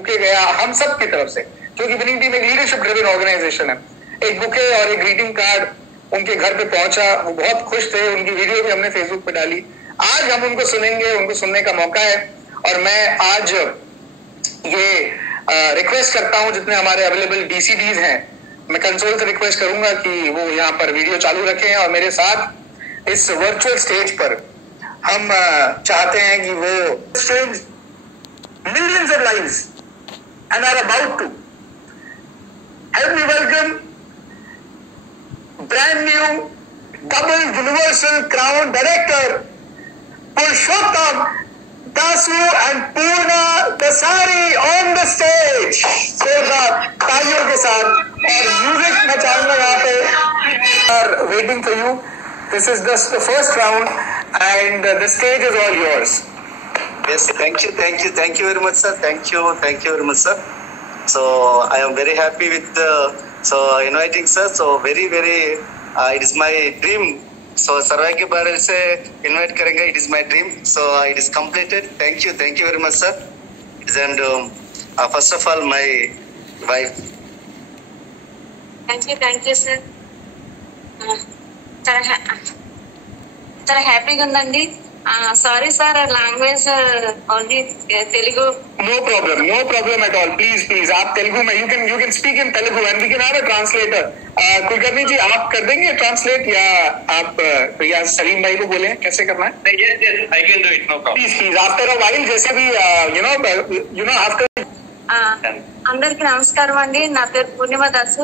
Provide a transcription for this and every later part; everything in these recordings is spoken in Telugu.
बुके गया हम सब की तरफ से, क्योंकि विनिंग टीम एक लीडरशिप ड्रिवन ऑर्गेनाइजेशन है। एक बुके और एक ग्रीटिंग कार्ड उनके घर पे पहुंचा, वो बहुत खुश थे, उनकी वीडियो भी हमने फेसबुक पे डाली। आज हम उनको सुनेंगे, उनको सुनने का मौका है। और मैं आज ये रिक्वेस्ट करता हूं जितने हमारे अवेलेबल डीसीडीज हैं, मैं कंसोल से रिक्वेस्ट करूंगा कि वो यहाँ पर वीडियो चालू रखें और मेरे साथ इस वर्चुअल स्टेज पर हम चाहते हैं कि वो change millions of lives and are about to help me welcome brand new double universal crown director Purushottam Dasu and Purna Dasari on the stage. तालियों के साथ और म्यूजिक मैं चाहूंगा यहाँ पे waiting for you. This is the first round and the stage is all yours. Yes, thank you very much, sir. Thank you very much, sir. So I am very happy with so inviting, sir. So very it is my dream. So Sarvai ke bare se invite karenge. It is my dream. So it is completed. Thank you very much, sir. And first of all, my wife. Thank you, sir. చాలా హ్యాపీగా ఉందండి. Sorry sir, language only Telugu. No problem at all. Please आप तेलुगु में you can speak in Telugu and we can have a translator. Kulkarni जी आप कर देंगे ट्रांसलेट या आप या सलीम भाई को बोले कैसे करना है? Yes, I can do it, no problem. Please after a while जैसे भी you know after. అందరికి నమస్కారం అండి, నా పేరు పూర్ణిమ దాసు.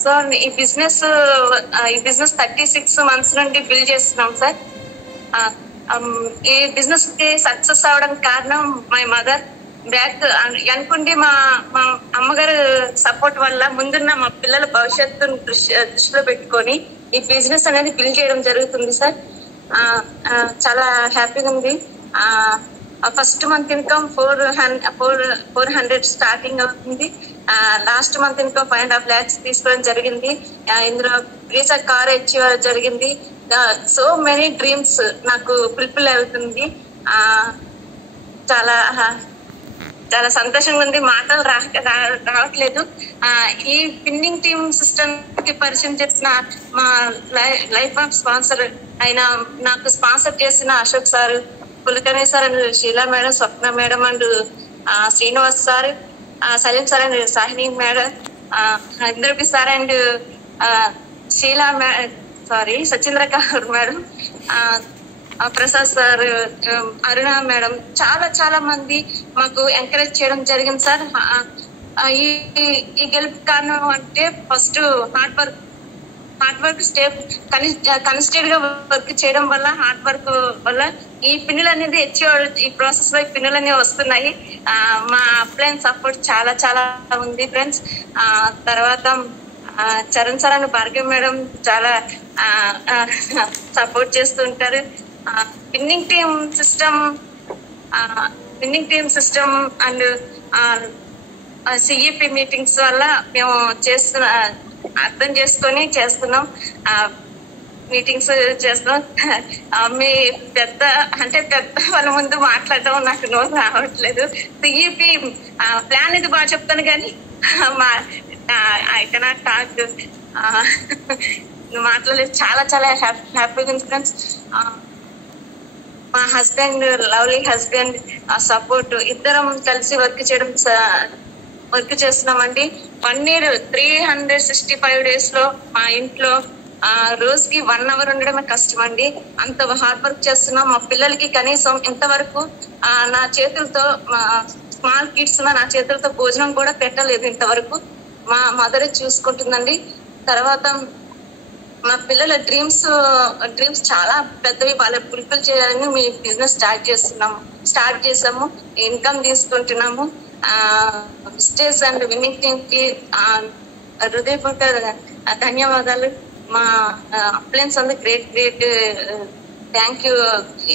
సో ఈ బిజినెస్ 36 months నుండి బిల్డ్ చేస్తున్నాం సార్. ఈ బిజినెస్ కి సక్సెస్ అవడానికి కారణం మై మదర్ బ్యాక్ అనుకుండి మా అమ్మగారు సపోర్ట్ వల్ల ముందున్న మా పిల్లల భవిష్యత్తును దృష్టిలో పెట్టుకొని ఈ బిజినెస్ అనేది బిల్డ్ చేయడం జరుగుతుంది సార్. చాలా హ్యాపీగా ఉంది. ఫస్ట్ మంత్ ఇన్కమ్ 400 స్టార్టింగ్ అవుతుంది. లాస్ట్ మంత్ ఇన్కమ్ 5.5 lakhs తీసుకోవడం జరిగింది. ఇందులో బ్రీజా కార్ అచీవ్ జరిగింది. సో మెనీ డ్రీమ్స్ నాకు ఫుల్ఫిల్ అవుతుంది. చాలా చాలా సంతోషంగా ఉంది, మాటలు రావట్లేదు. ఈ విన్నింగ్ టీమ్ సిస్టమ్ కి పరిచయం చేసిన మా లైఫ్ ఆఫ్ స్పాన్సర్ అయిన నాకు స్పాన్సర్ చేసిన Ashok sir, Kulkarni sir and Sheela madam, Swapna madam and Srinivas sir, Saleem sir and Sahini madam, Indrabi sir and Sheela Sachindra Kaur madam, Prasad sir, Aruna madam, చాలా మంది మాకు ఎంకరేజ్ చేయడం జరిగింది సార్. ఈ గెలుపు కారణం అంటే ఫస్ట్ హార్డ్ వర్క్ కన్సిస్టెంట్ గా వర్క్ చేయడం వల్ల, హార్డ్ వర్క్ వల్ల ఈ పిన్నులు అనేది ఈ ప్రాసెస్ లో పిన్నులు అనేవి వస్తున్నాయి. మా అప్లైన్ సపోర్ట్ చాలా ఉంది ఫ్రెండ్స్. తర్వాత Charan sir and Bhargav madam చాలా సపోర్ట్ చేస్తుంటారు. Winning team system and CEP meetings వల్ల మేము అర్థం చేసుకొని చేస్తున్నాం, మీటింగ్స్ చేస్తున్నాం. మీ పెద్ద వాళ్ళ ముందు మాట్లాడటం నాకు నోరు రావట్లేదు. సిఈపి ప్లాన్ ఇది బాగా చెప్తాను కానీ ఐ కెనాట్ టాక్, మాట్లాడలేదు. చాలా హ్యాపీగా ఉంది ఫ్రెండ్స్. మా హస్బెండ్, లవ్లీ హస్బెండ్ సపోర్ట్, ఇద్దరం కలిసి వర్క్ చేస్తున్నామండి. 1 year 365 days లో మా ఇంట్లో రోజుకి 1 hour ఉండడమే కష్టం అండి. అంత హార్డ్ వర్క్ చేస్తున్నాం. మా పిల్లలకి కనీసం ఇంతవరకు నా చేతులతో, స్మాల్ కిడ్స్ నా చేతులతో భోజనం కూడా పెట్టలేదు ఇంతవరకు. మా మదర్ చూసుకుంటుందండి. తర్వాత మా పిల్లల డ్రీమ్స్ చాలా పెద్దవి, వాళ్ళకి ఫుల్ఫిల్ చేయాలని మీ బిజినెస్ స్టార్ట్ చేసాము. ఇన్కమ్ తీసుకుంటున్నాము. స్టేజ్ అండ్ విన్నింగ్ టీమ్ కి హృదయపూర్వక ధన్యవాదాలు. మా అప్లయన్స్ అందరూ గ్రేట్ థ్యాంక్ యూ.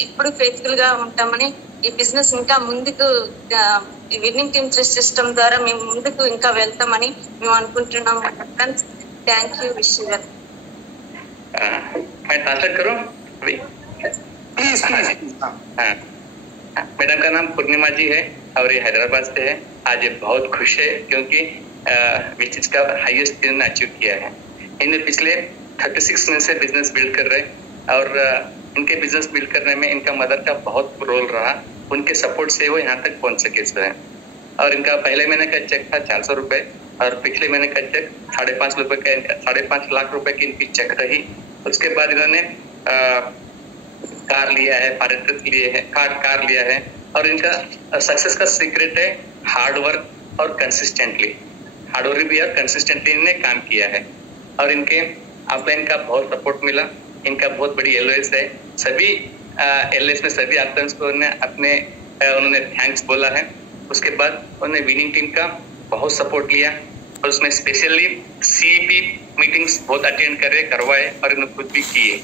ఎప్పుడు ఫెయిత్ఫుల్ గా ఉంటామని, ఈ బిజినెస్ ఇంకా ముందుకు విన్నింగ్ టీమ్ సిస్టమ్ ద్వారా మేము ముందుకు ఇంకా వెళ్తామని మేము అనుకుంటున్నాము. Thank you. Wish you well. मैं ट्रांसलेट करूं अभी? प्लीज मैडम का नाम पूर्णिमा जी है और ये हैदराबाद से है। आज ये बहुत खुश है क्योंकि विच का हाईएस्ट इन्होंने अचीव किया है। इन्हें पिछले 36 में से बिजनेस बिल्ड कर रहे और इनके बिजनेस बिल्ड करने में इनका मदर का बहुत रोल रहा। उनके सपोर्ट से वो यहाँ तक पहुंच सके है। और इनका पहले महीने का चेक था 400 रुपए और पिछले महीने का चेक 5.5 रुपए का 5.5 लाख रुपए की इनकी चेक रही। उसके बाद इन्होंने कार लिया है, पारितोषिक लिए है, कार लिया है। और इनका सक्सेस का सीक्रेट है हार्ड वर्क और कंसिस्टेंटली, हार्डवर्क भी और कंसिस्टेंटली इन्होंने काम किया है। और इनके अपलाइन का बहुत सपोर्ट मिला। इनका बहुत बड़ी एलओएस है। सभी एलएस में सभी अपलाइंस को उन्होंने थैंक्स बोला है। उसके बाद उन्होंने विनिंग टीम का बहुत सपोर्ट लिया और उसमें स्पेशली सीईपी मीटिंग्स बहुत अटेंड करवाए और इन्होंने खुद भी किए।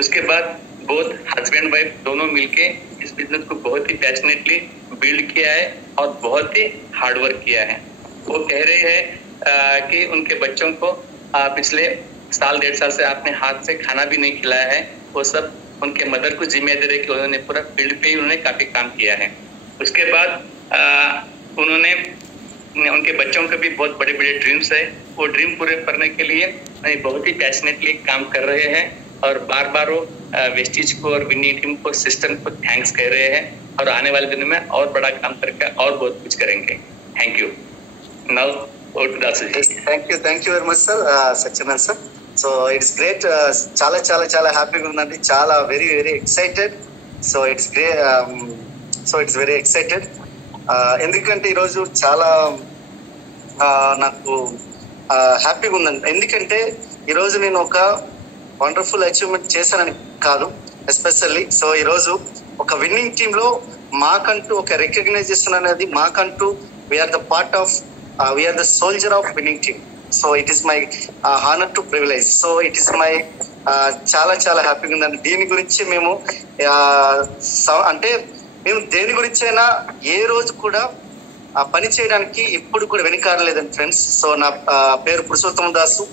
उसके बाद बोथ हस्बैंड वाइफ दोनों मिलके इस बिजनेस को बहुत ही पैशनेटली बिल्ड किया है और बहुत ही हार्डवर्क किया है। वो कह रहे हैं कि उनके बच्चों को पिछले 1.5 साल से आपने हाथ से खाना भी नहीं खिलाया है। वो सब उनके मदर को जिम्मेदारी है कि उन्होंने पूरा फील्ड पे ही उन्होंने काफी काम किया है। उसके बाद उनके बच्चों के भी बहुत बड़े बड़े ड्रीम्स है। वो ड्रीम पूरे करने के लिए बहुत ही पैशनेटली काम कर रहे हैं और बार बार वो वेस्टिज को और विनिंग टीम को सिस्टम को थैंक्स कह रहे हैं और आने वाले दिनों में और बड़ा काम करके और बहुत कुछ करेंगे। Thank you. Now over to Dasu ji. Thank you very much sir Satyanarayana sir. So it's great. చాలా చాలా చాలా హ్యాపీగా ఉందండి. చాలా very very excited. So it's great. So it's very excited. ఎందుకంటే ఈరోజు చాలా నాకు హ్యాపీగా ఉందండి. ఎందుకంటే ఈరోజు నేను ఒక వండర్ఫుల్ అచీవ్మెంట్ చేశానని కాదు, ఎస్పెషల్లీ సో ఈరోజు ఒక విన్నింగ్ టీమ్ లో మాకంటూ ఒక రికగ్నైజేషన్ అనేది మాకంటూ we are the part of we are the soldier of winning team. So it is my honour to privilege. So it is my చాలా చాలా హ్యాపీగా ఉందండి. దీని గురించి మేము అంటే మేము దేని గురించి అయినా ఏ రోజు కూడా పని చేయడానికి ఎప్పుడు కూడా వెనుకాడలేదండి ఫ్రెండ్స్. సో నా పేరు పురుషోత్తమ దాసు.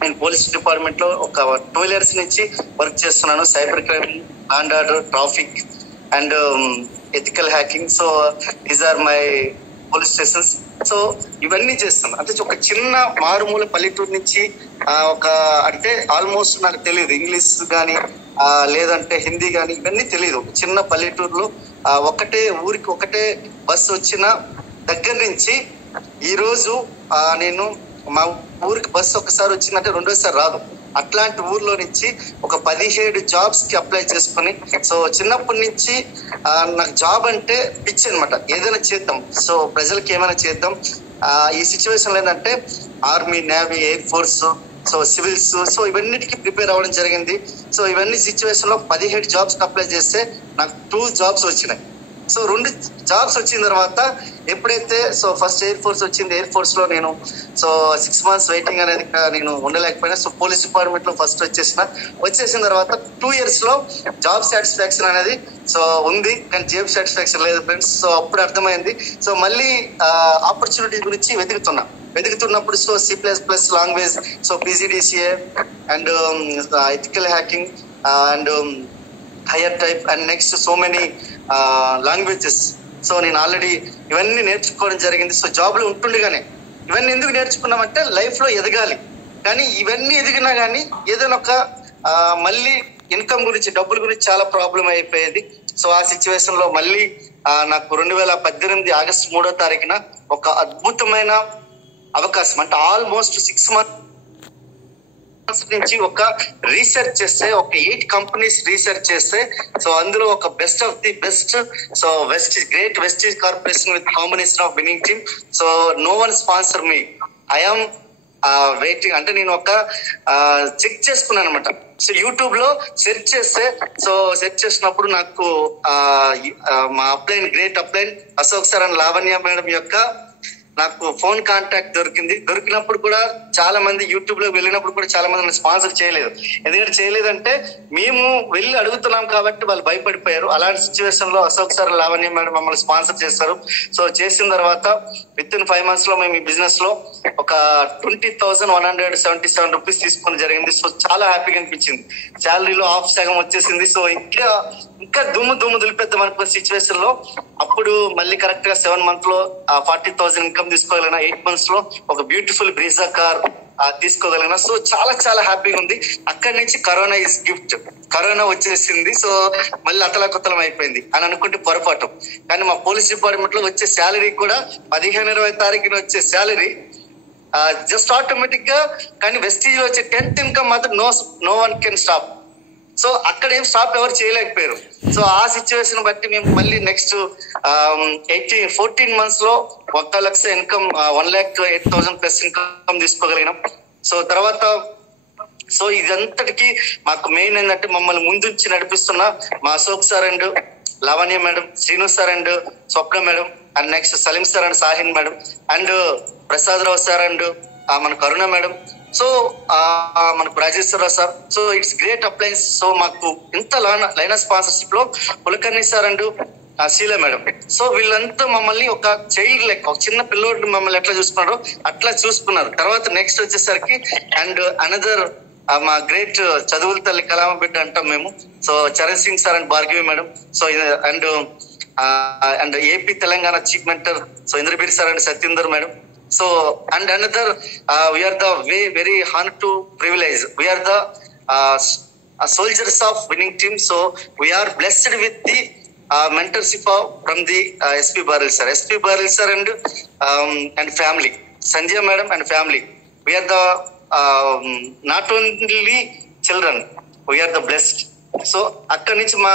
నేను పోలీస్ డిపార్ట్మెంట్ లో ఒక 12 years నుంచి వర్క్ చేస్తున్నాను. Cyber crime, land order, traffic and ethical hacking. So these are my police stations. So ఇవన్నీ చేస్తాను. అంటే ఒక చిన్న మారుమూల పల్లెటూరు నుంచి ఒక అంటే ఆల్మోస్ట్ నాకు తెలియదు ఇంగ్లీష్ కానీ లేదంటే హిందీ కానీ ఇవన్నీ తెలియదు. చిన్న పల్లెటూరులో ఊరికి ఒకటే బస్సు వచ్చిన దగ్గర నుంచి ఈరోజు నేను మా ఊరికి బస్సు ఒకసారి వచ్చిందంటే రెండోసారి రాదు. అట్లాంటి ఊర్లో నుంచి ఒక 17 jobs కి అప్లై చేసుకుని సో చిన్నప్పటి నుంచి నాకు జాబ్ అంటే పిచ్చి అనమాట. ఏదైనా చేద్దాం, సో ప్రజలకి ఏమైనా చేద్దాం. ఈ సిచ్యువేషన్ ఏంటంటే army, navy, air force, so civils, so ఇవన్నిటికీ ప్రిపేర్ అవ్వడం జరిగింది. సో ఇవన్నీ సిచ్యువేషన్ లో 17 jobs కి అప్లై చేస్తే నాకు 2 jobs వచ్చినాయి. సో 2 jobs వచ్చిన తర్వాత ఎప్పుడైతే సో ఫస్ట్ ఎయిర్ ఫోర్స్ వచ్చింది, ఎయిర్ ఫోర్స్ లో నేను సో 6 months వెయిటింగ్ అనేది నేను ఉండలేకపోయినా. సో పోలీస్ డిపార్ట్మెంట్ లో ఫస్ట్ వచ్చేసిన తర్వాత 2 years లో జాబ్ సాటిస్ఫాక్షన్ అనేది సో ఉంది, కానీ జాబ్ సాటిస్ఫాక్షన్ లేదు ఫ్రెండ్స్. సో అప్పుడు అర్థమైంది. సో మళ్ళీ ఆపర్చునిటీ గురించి వెతుకుతున్నప్పుడు so C++ language, so PGDCA and ethical hacking and higher type and next so many languages. So నేను ఆల్రెడీ ఇవన్నీ నేర్చుకోవడం జరిగింది. సో జాబ్ లో ఉంటుండగానే ఇవన్నీ ఎందుకు నేర్చుకున్నామంటే లైఫ్ లో ఎదగాలి. కానీ ఇవన్నీ ఎదిగినా కానీ ఏదైనా ఒక మళ్ళీ ఇన్కమ్ గురించి, డబ్బుల గురించి చాలా ప్రాబ్లం అయిపోయేది. సో ఆ సిచ్యువేషన్ లో మళ్ళీ నాకు 2018 August 3వ తారీఖున ఒక అద్భుతమైన అవకాశం, అంటే ఆల్మోస్ట్ 6 months నుంచి ఒక రీసెర్చ్ చేస్తే, ఒక 8 companies రీసెర్చ్ చేస్తే, సో అందులో ఒక best of the best, so great Vestige corporation with combination of winning team. So no one sponsor me, I'm waiting. అంటే నేను ఒక చెక్ చేసుకున్నాను అనమాట. సో యూట్యూబ్ లో సెర్చ్ చేసినప్పుడు నాకు మా upline, great upline Ashok sir and Lavanya madam యొక్క నాకు ఫోన్ కాంటాక్ట్ దొరికినప్పుడు కూడా చాలా మంది యూట్యూబ్ లో వెళ్ళినప్పుడు కూడా చాలా మంది స్పాన్సర్ చేయలేదు. ఎందుకంటే చేయలేదంటే మేము వెళ్ళి అడుగుతున్నాం కాబట్టి వాళ్ళు భయపడిపోయారు. అలాంటి సిచ్యువేషన్ లో అశోక్ సార్, లావణ్య మేడం మమ్మల్ని స్పాన్సర్ చేస్తారు. సో చేసిన తర్వాత విత్ ఇన్ 5 months లో మేము ఈ బిజినెస్ లో ఒక 20,177 రూపీస్ తీసుకోవడం జరిగింది. సో చాలా హ్యాపీగా అనిపించింది. శాలరీలో హాఫ్ సగం వచ్చేసింది. సో ఇంకా దుమ్ము దులిపేద్దాం అనుకున్న సిచ్యువేషన్ లో అప్పుడు మళ్ళీ కరెక్ట్ గా 7 months లో 40,000 ఇన్కమ్ తీసుకోగలిగిన. 8 months లో ఒక బ్యూటిఫుల్ బ్రీజా కార్ తీసుకోగలిగిన. సో చాలా హ్యాపీగా ఉంది. అక్కడి నుంచి కరోనా ఇస్ గిఫ్ట్, కరోనా వచ్చేసింది. సో మళ్ళీ అతలాకుతలం అయిపోయింది అని అనుకుంటే పొరపాటు. కానీ మా పోలీస్ డిపార్ట్మెంట్ లో వచ్చే శాలరీ కూడా 15-20 తారీఖున వచ్చే శాలరీ జస్ట్ ఆటోమేటిక్ గా, కానీ వెస్టీజ్ లో వచ్చే 10th ఇన్కమ్ మాత్రం no one can stop. So అక్కడ ఏం స్టాప్ ఎవరు చేయలేకపోయారు. సో ఆ సిచ్యువేషన్ బట్టి మేము మళ్ళీ నెక్స్ట్ 14 months లో 1 లక్ష ఇన్కమ్, 1,08,000 ప్లస్ ఇన్కమ్ తీసుకోగలిగినాం. సో తర్వాత సో ఇదంతటికి మాకు మెయిన్ ఏంటంటే మమ్మల్ని ముందుంచి నడిపిస్తున్న మా Ashok sir and Lavanya madam, Srinu sir and Swapna madam, and next Salim sir and Sahin madam, and Prasad Rao sir and మన కరుణ మేడం, సో మనకు Rajeswararao sir. So it's great appliance. So మాకు ఇంత లైన్ స్పాన్సర్షిప్ లో Kulkarni sir and Sheela madam. So వీళ్ళంతా మమ్మల్ని ఒక చైల్డ్ లెక్క, ఒక చిన్న పిల్లోడు మమ్మల్ని ఎట్లా చూసుకున్నారో అట్లా చూసుకున్నారు. తర్వాత నెక్స్ట్ వచ్చేసరికి అండ్ అనదర్ మా గ్రేట్ చదువుల తల్లి కలామ బిడ్డ అంటాం మేము. So Charan Singh sir and Bhargavi madam. So and AP Telangana chief mentor so Indrabir sir and Satyender madam. So and another we are the very honored to privilege, we are the soldiers of winning team. So we are blessed with the mentorship from the SP Baril sir and family, Sanjay madam and family. We are the not only children, we are the blessed. So అక్కడి నుంచి మా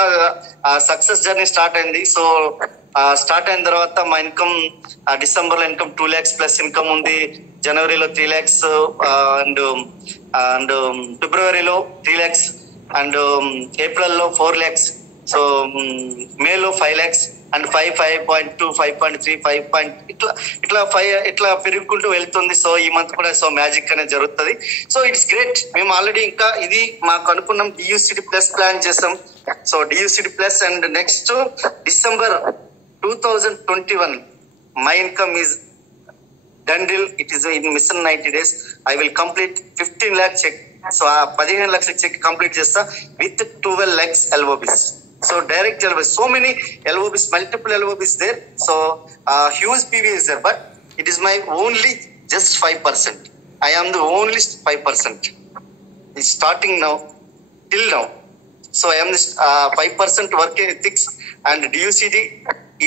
సక్సెస్ జర్నీ స్టార్ట్ అయింది. సో స్టార్ట్ అయిన తర్వాత మా ఇన్కమ్ డిసెంబర్ లో ఇన్కమ్ 2 lakhs ప్లస్ ఇన్కమ్ ఉంది. జనవరిలో 3 lakhs అండ్ ఫిబ్రవరిలో 3 lakhs అండ్ ఏప్రిల్ లో 4 lakhs. సో మేలో 5 lakhs అండ్ 5.2, 5.3, 5. ఇట్లా పెరుగుకుంటూ వెళ్తుంది. సో ఈ మంత్ కూడా సో మ్యాజిక్ అనేది జరుగుతుంది. So it's great. మేము ఆల్రెడీ ఇంకా ఇది మాకు అనుకున్నాం డియూసిటీ ప్లస్ ప్లాన్ చేసాం. సో డియూసిటీ plus and next December 2021 my income is done deal. It is in mission 90 days. I will complete 15 lakh check. So 15 lakhs check complete చేస్తా with 12 lakhs LOBs. So direct LOBs, so many LOBs, multiple LOBs there. So huge PV is there, but it is my only just 5%. I am the only 5%. It's starting now till now. So I am this 5% working ethics and DUCD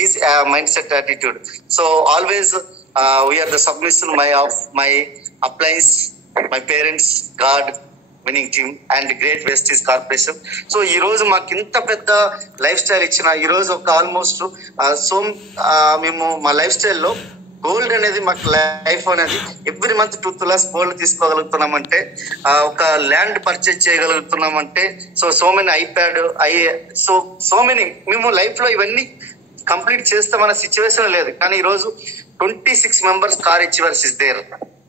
is mindset attitude. So always we are the submission of my appliance, my parents, God, winning team and great Vestige corporation. So ఈ రోజు మాకు ఇంత పెద్ద లైఫ్ స్టైల్ ఇచ్చిన, ఈ రోజు ఒక ఆల్మోస్ట్ మేము మా లైఫ్ స్టైల్లో గోల్డ్ అనేది మాకు లైఫ్ అనేది ఎవ్రీ మంత్ 2 tulas గోల్డ్ తీసుకోగలుగుతున్నామంటే, ఒక ల్యాండ్ పర్చేజ్ చేయగలుగుతున్నామంటే, so many iPad so many మేము లైఫ్ లో ఇవన్నీ కంప్లీట్ చేస్తామన్న సిచ్యువేషన్ లేదు. కానీ ఈ రోజు 26 members car achievers is there.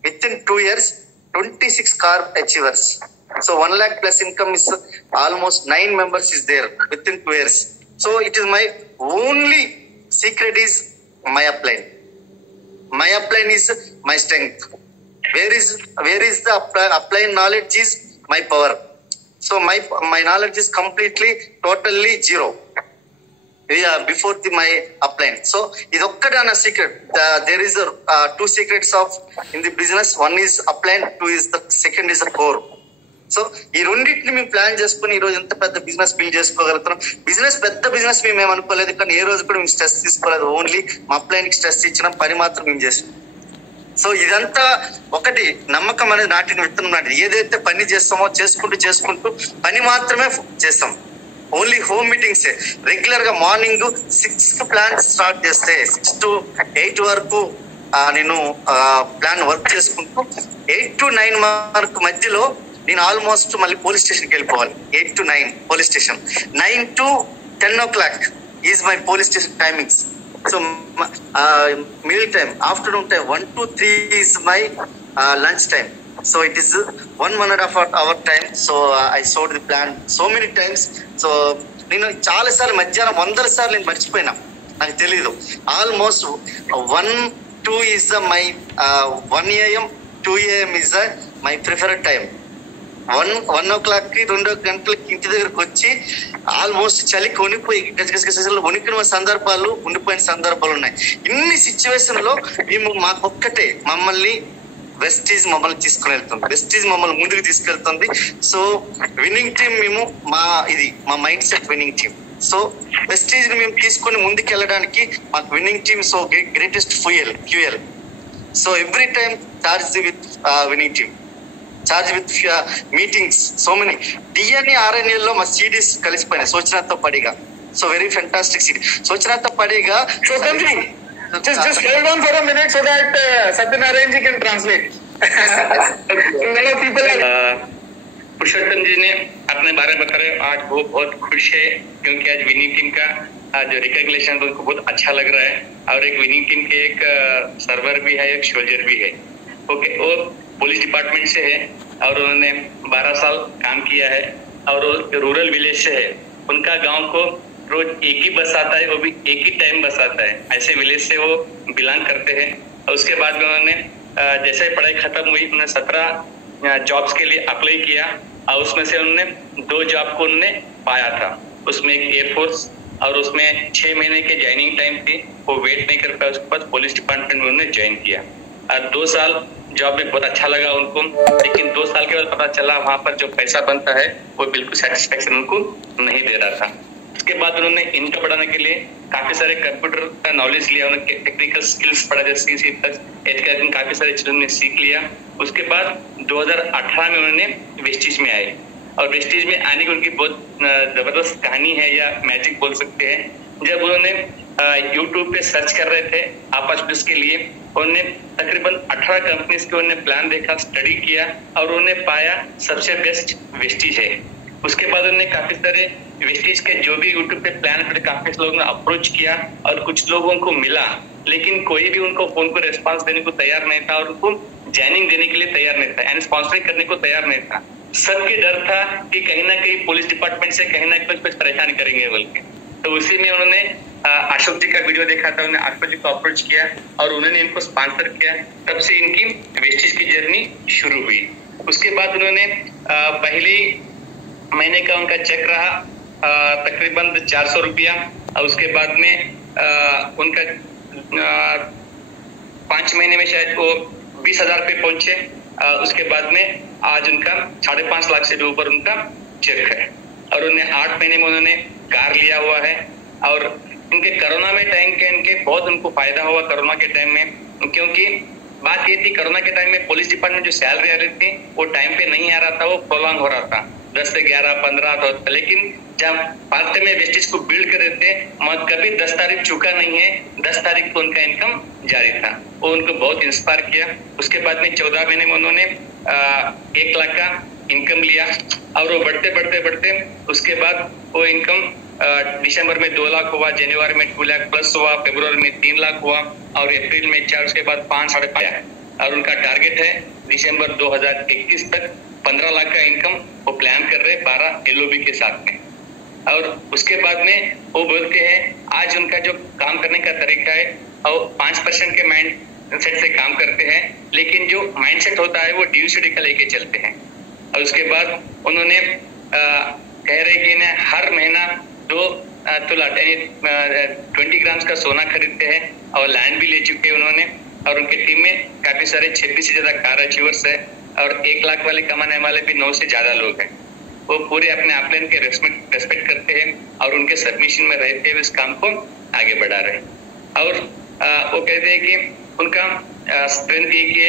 With in 2 years 26 car achievers. So 1 lakh plus income is almost 9 members is there within 2 years. So it is my only secret is my upline. My upline is my strength. Where is the upline knowledge is my power. So my knowledge is completely totally zero before my upline. So idokkada na secret. There is 2 secrets of in the business. One is upline, 2 is the second is the core. So ఈ రెండింటిని మేము ప్లాన్ చేసుకుని ఈ రోజు ఎంత పెద్ద బిజినెస్ బిల్డ్ చేసుకోగలుగుతున్నాం. పెద్ద బిజినెస్ మేము ఏమనుకోలేదు, కానీ ఏ రోజు కూడా మేము స్ట్రెస్ తీసుకోలేదు. ఓన్లీ మా అప్లైన్ కి స్ట్రెస్ ఇచ్చినాం, పని మాత్రం మేము చేసాం. సో ఇదంతా ఒకటి నమ్మకం అనేది నాటిన విత్తనం నాటిది. ఏదైతే పని చేస్తామో చేసుకుంటూ పని మాత్రమే చేస్తాం. ఓన్లీ హోమ్ మీటింగ్స్ రెగ్యులర్ గా మార్నింగ్ 6 ప్లాన్ స్టార్ట్ చేస్తే 6 to 8 వరకు నేను ప్లాన్ వర్క్ చేసుకుంటూ 8 to 9 వరకు మధ్యలో నేను ఆల్మోస్ట్ మళ్ళీ పోలీస్ స్టేషన్కి వెళ్ళిపోవాలి. 8 to 9 police station, 9 to 10 o'clock is my police station timings. So meal time, afternoon time, 1 to 3 is my lunch time. So it is 1.5 hour time. So I saw the plan so many times. So నేను చాలా సార్లు మధ్యాహ్నం 100 సార్లు నేను మర్చిపోయినా, నాకు తెలీదు. Almost 1-2 is my 1 AM 2 AM is my preferred time. 1 o'clock 2 గంటలకి ఇంటి దగ్గరకు వచ్చి ఆల్మోస్ట్ చలికి వణిపోయి గజగజగజలు వణికిన సందర్భాలు, ఉండిపోయిన సందర్భాలు ఉన్నాయి. ఇన్ని సిచ్యువేషన్ లో మేము మాకొక్కటే మమ్మల్ని వెస్టీజ్ మమ్మల్ని తీసుకుని వెళ్తుంది, వెస్టీజ్ మమ్మల్ని ముందుకు తీసుకెళ్తుంది. సో విన్నింగ్ టీమ్ మేము మా mindset winning team. So Vestige ని మేము తీసుకొని ముందుకు వెళ్ళడానికి మాకు winning team so greatest fuel. So every time charge with winning team, charge with meetings. So many DNA RNA లో మా సిడీస్ కలిసిపోయినాయి సోచనాతో పడిగా. సో వెరీ ఫెంటాస్టిక్ సిడీ సోచనాతో పడిగా. Just hold on for a minute so that Satyanarayan ji can translate. Many people are... पुरुषोत्तम जी ने अपने बारे में बता रहे, आज वो बहुत खुश है क्योंकि आज विनिंग टीम का जो रिकॉग्निशन उनको बहुत अच्छा लग रहा है. और एक विनिंग टीम के एक सर्वर भी है, एक सोल्जर भी है. ओके, वो पुलिस डिपार्टमेंट से है और उन्होंने 12 साल काम किया है और वो रूरल विलेज से है. उनका गांव को रोज एक ही बस आता है, वो भी एक ही टाइम बस आता है. ऐसे विलेज से वो बिलोंग करते हैं. और उसके बाद में उन्होंने जैसे पढ़ाई खत्म हुई, उन्होंने 17 जॉब्स के लिए अप्लाई किया और उसमें से उन्होंने 2 जॉब को उन्होंने पाया था. उसमें एक एयरफोर्स और उसमें 6 महीने के ज्वाइनिंग टाइम थी, वो वेट नहीं कर पाया. उसके बाद पुलिस डिपार्टमेंट में उन्होंने ज्वाइन किया और 2 साल जॉब में बहुत अच्छा लगा उनको. लेकिन 2 साल के बाद पता चला वहां पर जो पैसा बनता है वो बिल्कुल सेटिस्फेक्शन उनको नहीं दे रहा था. उसके बाद उन्होंने इनकम बढ़ाने के लिए काफी सारे कंप्यूटर का नॉलेज लिया, उन्होंने टेक्निकल स्किल्स पढ़ा, जैसे C++, एचकार्टिंग, काफी सारे चीजों ने सीख लिया. उसके बाद 2018 में उन्होंने वेस्टीज में आए और वेस्टीज में आने की उनकी बहुत जबरदस्त कहानी है या मैजिक बोल सकते हैं. जब उन्होंने यूट्यूब पे सर्च कर रहे थे आपस पुलिस के लिए, उन्होंने तकरीबन 18 कंपनीज के उन्होंने प्लान देखा, स्टडी किया और उन्होंने पाया सबसे बेस्ट वेस्टीज है. उसके बाद उन्होंने काफी सारे वेस्टीज के जो भी यूट्यूब पे प्लान पर काफी लोगों ने अप्रोच किया और कुछ लोगों को मिला, लेकिन कोई भी उनको फोन को रेस्पॉन्स देने को तैयार नहीं था और उनको ज्वाइनिंग देने के लिए तैयार नहीं था, यानी स्पॉन्सरिंग करने को तैयार नहीं था. सबके डर था कि कहीं ना कहीं पुलिस डिपार्टमेंट से कहीं ना कुछ परेशान करेंगे बोल के. तो उसी में उन्होंने अशोक जी का वीडियो देखा था, उन्होंने अशोक जी को अप्रोच किया और उन्होंने इनको स्पॉन्सर किया. तब से इनकी वेस्टीज की जर्नी शुरू हुई. उसके बाद उन्होंने पहले महीने का उनका चेक रहा तकरीबन 400 रुपया और उसके बाद में उनका 5 महीने में शायद वो 20,000 पे पहुंचे. उसके बाद में आज उनका 5.5 लाख से भी ऊपर उनका चेक है और उन्हें 8 महीने में उन्होंने कार लिया हुआ है. और इनके कोरोना में टाइम के इनके बहुत उनको फायदा हुआ कोरोना के टाइम में, क्योंकि बात ये थी कोरोना के टाइम में पुलिस डिपार्टमेंट जो सैलरी आ रही थी वो टाइम पे नहीं आ रहा था, वो प्रोलॉन्ग हो रहा था 10 से 11, 15 था. लेकिन जब पार्ट टाइम में वेस्टेज को बिल्ड कर रहे थे, कभी 10 तारीख चुका नहीं है, 10 तारीख को उनका इनकम जारी था. वो उनको बहुत इंस्पायर किया. उसके बाद में 14 महीने में उन्होंने 1 लाख का इनकम लिया और वो बढ़ते बढ़ते बढ़ते उसके बाद वो इनकम दिसंबर में 2 लाख हुआ, जनवरी में 2 लाख प्लस हुआ, फरवरी में 3 लाख हुआ और अप्रैल में 4, उसके बाद 5, 5.5 है. और उनका टारगेट है दिसंबर 2021 तक 15 लाख का इनकम वो प्लान कर रहे 12 LOB के साथ में. और उसके बाद में वो बोलते हैं आज उनका जो काम करने का तरीका है और 5% के माइंड सेट से काम करते हैं, लेकिन जो माइंड सेट होता है वो DUCD का लेके चलते हैं. और उसके बाद उन्होंने कह रहे कि ना हर महीना 2 तोला 20 ग्राम का सोना खरीदते हैं और लैंड भी ले चुके हैं उन्होंने. और उनके टीम में काफी सारे 26 से ज्यादा कार अचीवर्स है और 1 लाख वाले कमाने वाले भी 9 से ज्यादा लोग हैं. वो पूरे अपने अपलाइन के रेस्पेक्ट करते हैं और उनके सबमिशन में रहते हुए इस काम को आगे बढ़ा रहे हैं. और वो कहते हैं कि उनका स्ट्रेंथ ये कि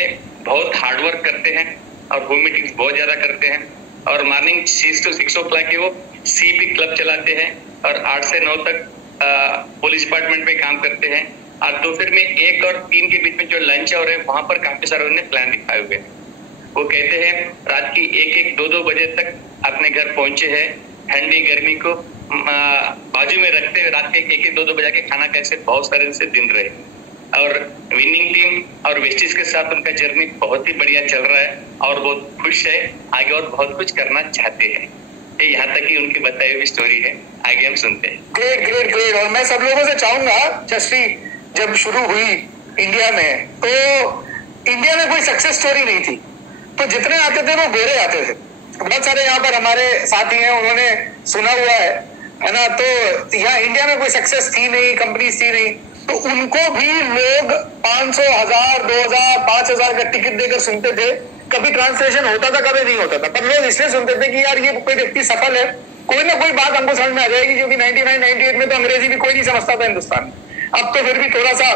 बहुत हार्ड वर्क करते हैं और होम मीटिंग्स बहुत ज्यादा करते हैं और मॉर्निंग 6 to 6 o'clock के वो CP क्लब चलाते हैं और 8 से 9 तक पुलिस डिपार्टमेंट में काम करते हैं. और दोपहर में 1 और 3 के बीच में जो लंच और है वहां पर काफी सारे उन्होंने प्लान दिखाए हुए. वो कहते हैं रात की 1-1, 2-2 बजे तक अपने घर पहुंचे हैं ठंडी गर्मी को बाजू में रखते हुए रात के 1-2 बजे के खाना कैसे बहुत सारे से दिन रहे। और विनिंग टीम और वेस्टिज के साथ उनका जर्नी बहुत ही बढ़िया चल रहा है और बहुत खुश है, आगे और बहुत कुछ करना चाहते हैं। ये यहाँ तक की उनकी बताई हुई स्टोरी है, आगे हम सुनते हैं। Great great great. और मैं सब लोगों से चाहूंगा, जस्टी जब शुरू हुई इंडिया में, तो इंडिया में कोई सक्सेस स्टोरी नहीं थी, तो जितने आते थे वो गोरे आते थे। बहुत सारे यहाँ पर हमारे साथी हैं, उन्होंने सुना हुआ है ना। तो यहाँ इंडिया में कोई सक्सेस थी नहीं, कंपनीज थी नहीं, तो उनको भी लोग 500, 1000, 2000, 5000 का टिकट देकर सुनते थे। कभी ट्रांसलेशन होता था, कभी नहीं होता था, पर लोग इसलिए सुनते थे कि यार ये कोई व्यक्ति सफल है, कोई ना कोई बात हमको समझ में आ जाएगी, क्योंकि 99, 98 में तो अंग्रेजी भी कोई नहीं समझता था हिंदुस्तान में। अब तो फिर भी थोड़ा सा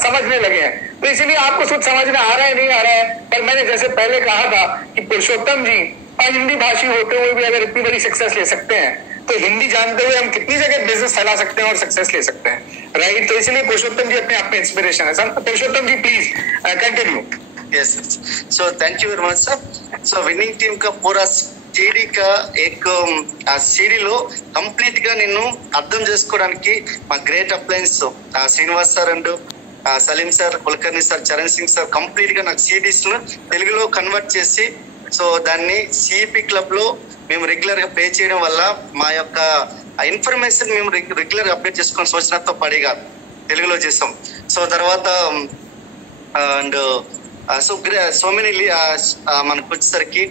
समझने लगे हैं, तो इसीलिए आपको कुछ समझ में आ रहा है नहीं आ रहा है। पर मैंने जैसे पहले कहा था कि पुरुषोत्तम जी हिंदी भाषी होते हुए भी अगर इतनी बड़ी सक्सेस ले सकते हैं, तो हिंदी जानते हुए हम कितनी जगह बिजनेस फैला सकते हैं और सक्सेस ले सकते हैं, राइट। तो इसलिए पुरुषोत्तम जी अपने आप में इंस्पिरेशन है। Purushottam ji please continue. Yes so thank you very much sir. So winning team కా పూరా సీడీ కా ఏక్ ఆ సీడీలో కంప్లీట్ గా నిన్ను అర్థం చేసుకోవడానికి మా great appliance Srinivas sir and Salim sir, Kulkarni sir, Charan Singh sir complete గా నాకు సిడీస్ ను తెలుగులో కన్వర్ట్ చేసి, సో దాన్ని సిఈపి క్లబ్ లో మేము రెగ్యులర్ గా ప్లే చేయడం వల్ల మా యొక్క ఇన్ఫర్మేషన్ మేము రెగ్యులర్ అప్డేట్ చేసుకొని సోచనతో పడిగా తెలుగులో చేస్తాం. సో తర్వాత అండ్ సో మెనీ మనకు వచ్చేసరికి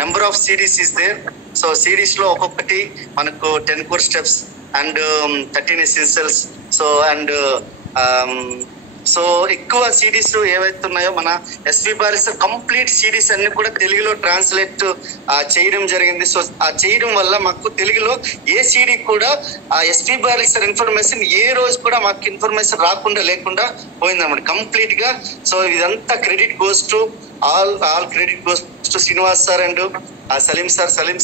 number of CDs is there. So CDs లో ఒక్కొక్కటి మనకు 10 core steps and 13 essentials. So and so ఎక్కువ సిడీస్ ఏవైతే ఉన్నాయో మన S V Bali sir complete CDs అన్ని కూడా తెలుగులో ట్రాన్స్లేట్ చేయడం జరిగింది. సో ఆ చేయడం వల్ల మాకు తెలుగులో ఏ సిడీ కూడా ఆ ఎస్వి బాలి సార్ ఇన్ఫర్మేషన్ ఏ రోజు కూడా మాకు ఇన్ఫర్మేషన్ రాకుండా లేకుండా పోయిందన్నమాట కంప్లీట్ గా. సో ఇదంతా credit goes to all credit goes to Srinivas sir and Salim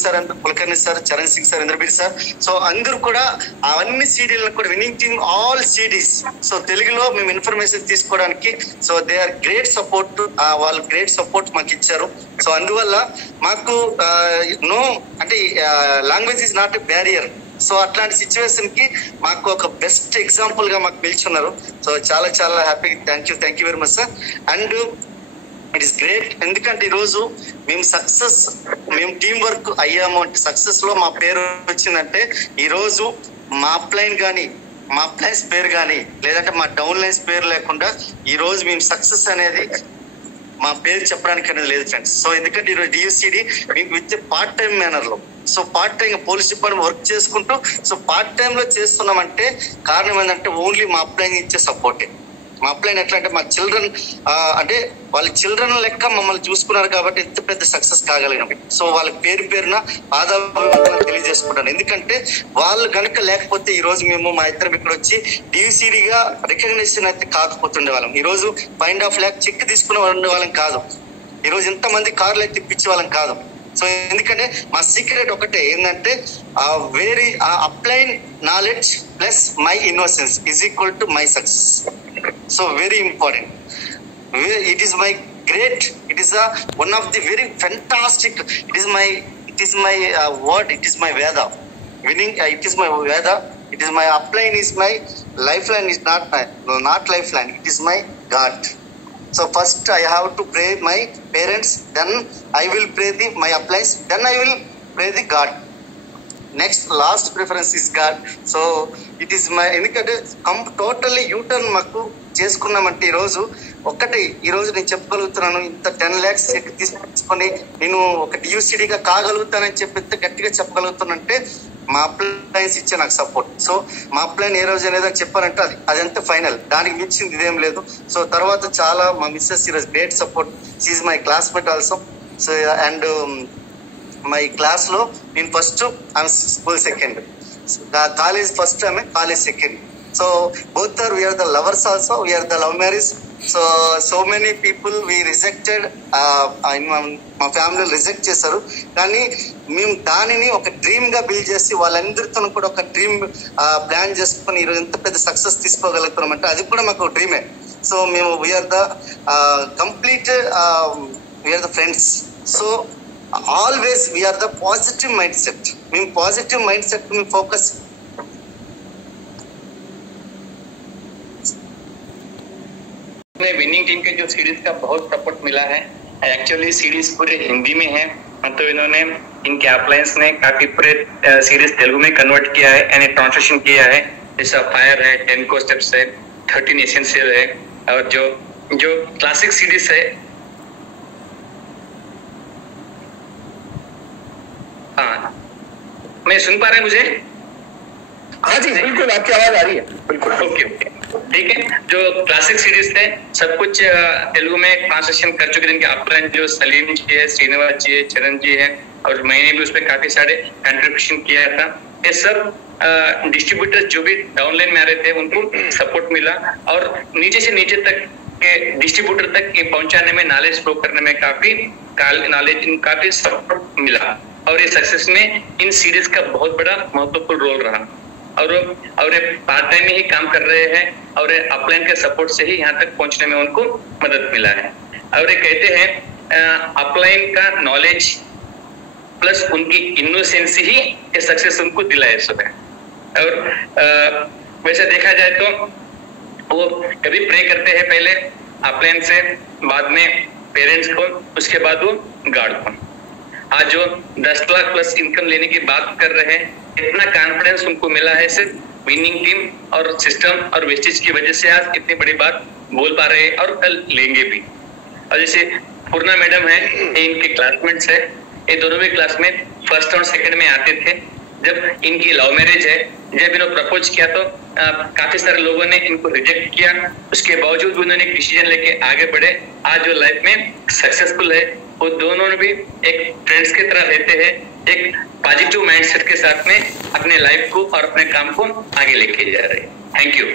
sir and Kulkarni sir, Charan Singh sir, Indrabir sir. So అందరూ కూడా అవన్నీ సీడీలను కూడా winning team all CDs so తెలుగులో మేము ఇన్ఫర్మేషన్ తీసుకోవడానికి so they are great support. వాళ్ళు గ్రేట్ సపోర్ట్ మాకు ఇచ్చారు. సో అందువల్ల మాకు నో అంటే language is not a barrier. So అట్లాంటి సిచ్యువేషన్ కి మాకు ఒక బెస్ట్ ఎగ్జాంపుల్ గా మాకు పిలుచున్నారు. సో చాలా చాలా happy. Thank you very much sir. And it is great, ఎందుకంటే ఈరోజు మేము టీం వర్క్ అయ్యాము అంటే సక్సెస్ లో మా పేరు వచ్చిందంటే ఈరోజు మా అప్లైన్ కానీ మా అప్లైన్స్ పేరు కానీ లేదంటే మా డౌన్ లైన్స్ పేరు లేకుండా ఈ రోజు మేము సక్సెస్ అనేది మా పేరు చెప్పడానికి అనేది లేదు ఫ్రెండ్స్. సో ఎందుకంటే ఈరోజు డియూసిడి మీకు విత్ పార్ట్ టైం మేనర్ లో, so part time police department work చేసుకుంటూ సో పార్ట్ టైం లో చేస్తున్నామంటే కారణం ఏంటంటే ఓన్లీ మా అప్లైన్ ఇచ్చే సపోర్టే. మా అప్లైన్ ఎట్లా అంటే మా చిల్డ్రన్ అంటే వాళ్ళ చిల్డ్రన్ లెక్క మమ్మల్ని చూసుకున్నారు కాబట్టి ఎంత పెద్ద సక్సెస్ కాగలిగినాం. సో వాళ్ళ పేరున ఆదాయం తెలియజేసుకుంటాను. ఎందుకంటే వాళ్ళు కనుక లేకపోతే ఈ రోజు మేము మా ఇద్దరం ఇక్కడ వచ్చి డియూసిడిగా రికగ్నైజేషన్ అయితే కాకపోతుండే వాళ్ళం. ఈ రోజు 5.5 lakh చెక్ తీసుకుని ఉండే వాళ్ళం కాదు. ఈ రోజు ఎంతమంది కార్లు అయితే ఇప్పించే వాళ్ళం కాదు. సో ఎందుకంటే మా సీక్రెట్ ఒకటే ఏంటంటే very upline knowledge plus my innocence is equal to my success. So very important. It is my great. It is one of the very fantastic. It is my word. It is my Veda. Winning. It is my Veda. It is my upline. Is my lifeline. Is not lifeline. It is my God. So first I have to pray my parents. Then I will pray my uplines. Then I will pray the God. Next last preference is God. So it is my ఎందుకంటే టోటల్లీ యూటర్న్ మాకు చేసుకున్నామంటే ఈరోజు ఈరోజు నేను చెప్పగలుగుతున్నాను ఇంత 10 lakhs తీసుకొని నేను ఒక డియూసిడీగా కాగలుగుతానని చెప్పి ఎంత గట్టిగా చెప్పగలుగుతానంటే మా అప్లైన్స్ ఇచ్చే నాకు సపోర్ట్. సో మా అప్లైన్ ఏ రోజు అనేది చెప్పారంటే అదంతా ఫైనల్, దానికి మించింది ఇదేం లేదు. సో తర్వాత చాలా మా మిస్సెస్ ఈరోజు great support. She is my classmate also. So and my class లో నేను ఫస్ట్, ఆమె స్కూల్ సెకండ్, కాలేజ్ ఫస్ట్, ఆమె college second. So both are we are the lovers also, we are the love marriage. So many people we rejected, మా ఫ్యామిలీ రిజెక్ట్ చేశారు. కానీ మేము దానిని ఒక డ్రీమ్ గా బిల్డ్ చేసి వాళ్ళందరితో కూడా ఒక డ్రీమ్ ప్లాన్ చేసుకుని ఈరోజు ఎంత పెద్ద సక్సెస్ తీసుకోగలుగుతున్నాం అంటే అది కూడా మాకు డ్రీమే. సో మేము we are the complete we are the friends. So always we are the positive mindset. మేము positive mindset में focus. विनिंग टीम के जो सीरीज का बहुत सपोर्ट मिला है. एक्चुअली सीरीज पूरे हिंदी में है, तो इन्होंने इनके अपलायंस ने काफी पूरे सीरीज तेलुगु में कन्वर्ट किया है, यानी ट्रांसलेशन किया है. जैसा फायर है, 10 को स्टेप्स है, 13 एसेंशियल है, और जो क्लासिक सीरीज है. हाँ, मैं सुन पा रहे हैं मुझे? हाँ जी बिल्कुल, आपकी आवाज आ रही है. बिल्कुल ओके ठीक है. जो क्लासिक सीरीज थे सब कुछ तेलुगु में ट्रांसलेशन कर चुके, जिनके अपलाइन जो सलीम जी है, श्रीनिवास जी है, चरण जी है, और मैंने भी उसमें काफी सारे कंट्रीब्यूशन किया था. ये सब डिस्ट्रीब्यूटर जो भी डाउनलाइन में आ रहे थे उनको सपोर्ट मिला, और नीचे से नीचे तक के डिस्ट्रीब्यूटर तक ये पहुंचाने में, नॉलेज फ्लो करने में काफी सपोर्ट मिला. और ये सक्सेस में इन सीरीज का बहुत बड़ा महत्वपूर्ण रोल रहा. और ये पार्ट टाइम में ही काम कर रहे हैं, और अपलाइन के सपोर्ट से ही यहाँ तक पहुंचने में उनको मदद मिला है. और ये कहते हैं अपलाइन का नॉलेज प्लस उनकी इनोसेंसी ही ये सक्सेस उनको दिला है सुबह. और वैसे देखा जाए तो वो कभी प्रे करते हैं पहले अपलाइन से, बाद में पेरेंट्स को, उसके बाद वो गार्ड को. आज जो 10 लाख प्लस इनकम लेने की बात कर रहे हैं, इतना कॉन्फिडेंस उनको मिला है सिर्फ विनिंग टीम और सिस्टम और वेस्टेज की वजह से आज इतनी बड़ी बात बोल पा रहे हैं, और कल लेंगे भी. और जैसे पूर्णा मैडम है, ये इनके क्लासमेट्स है, ये दोनों भी क्लास में फर्स्ट और सेकंड में आते थे. जब इनकी लव मैरिज है, जब इन्होंने प्रपोज किया तो काफी सारे लोगों ने इनको रिजेक्ट किया, उसके बावजूद भी उन्होंने एक डिसीजन लेके आगे बढ़े. आज जो लाइफ में सक्सेसफुल है, वो दोनों भी एक फ्रेंड्स की तरह रहते हैं, एक पॉजिटिव माइंडसेट के साथ में अपने लाइफ को और अपने काम को आगे लेके जा रहे हैं. Thank you.